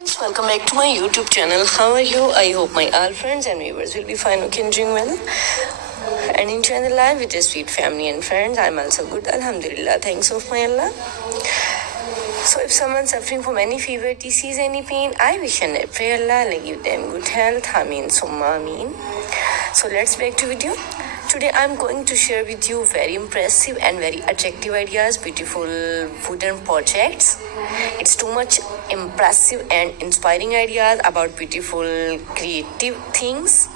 Welcome back to my YouTube channel. How are you? I hope my all friends and viewers will be fine, okay, and doing well and enjoying the life with your sweet family and friends. I'm also good, Alhamdulillah. Thanks of my Allah. So if someone's suffering from any fever, disease, any pain, I wish and I pray Allah will give them good health. Ameen summa ameen. So let's back to video. Today I'm going to share with you very impressive and very attractive ideas, beautiful wooden projects. It's too much impressive and inspiring ideas about beautiful creative things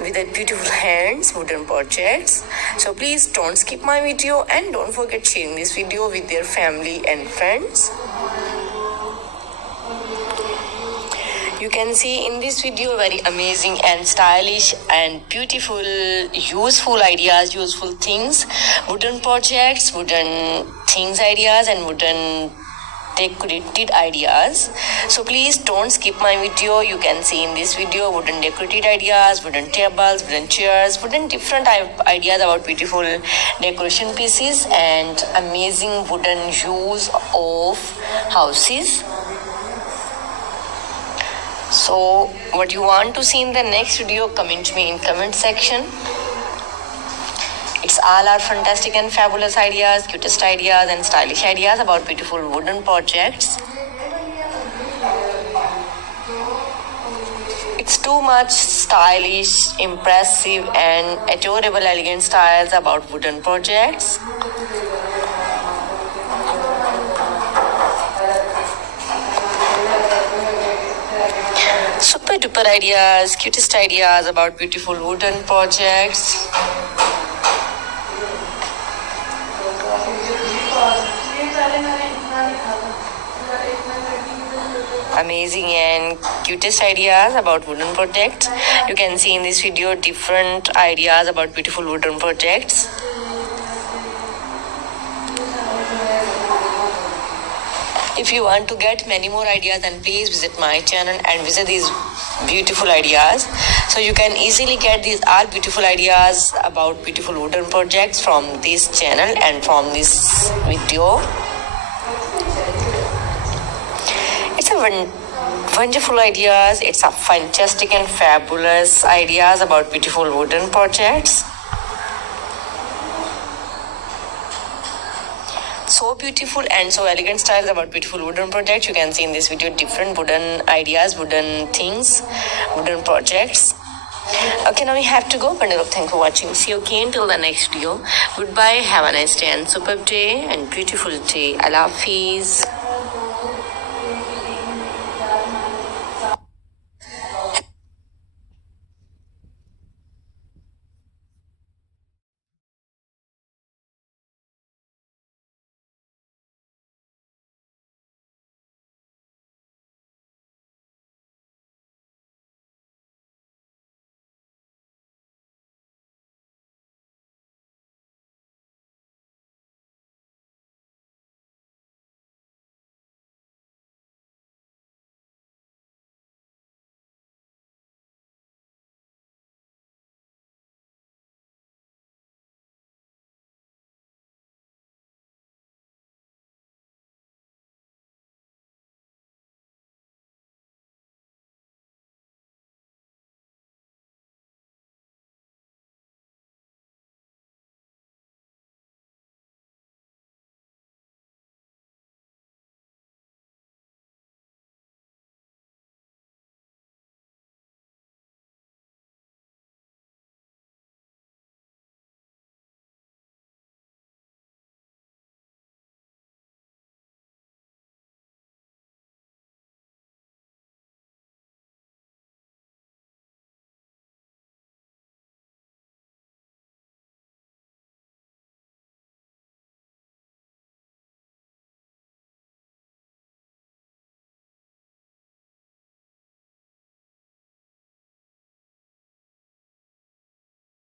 with a beautiful hands, wooden projects. So please don't skip my video and don't forget sharing this video with your family and friends. You can see in this video very amazing and stylish and beautiful, useful ideas, useful things, wooden projects, wooden things ideas and wooden decorated ideas. So please don't skip my video. You can see in this video wooden decorated ideas, wooden tables, wooden chairs, wooden different ideas about beautiful decoration pieces and amazing wooden use of houses. So what you want to see in the next video, comment me in comment section. It's all our fantastic and fabulous ideas, cutest ideas and stylish ideas about beautiful wooden projects. It's too much stylish, impressive and adorable elegant styles about wooden projects. Super duper ideas, cutest ideas about beautiful wooden projects. Amazing and cutest ideas about wooden projects. You can see in this video different ideas about beautiful wooden projects. If you want to get many more ideas, then please visit my channel and visit these beautiful ideas. So you can easily get these all beautiful ideas about beautiful wooden projects from this channel and from this video. It's a wonderful ideas. It's a fantastic and fabulous ideas about beautiful wooden projects. So beautiful and so elegant styles about beautiful wooden projects. You can see in this video different wooden ideas, wooden things, wooden projects. Okay, now we have to go. Bundle of thanks for watching. See you again till the next video. Goodbye. Have a nice day and superb day and beautiful day. Allah Hafiz.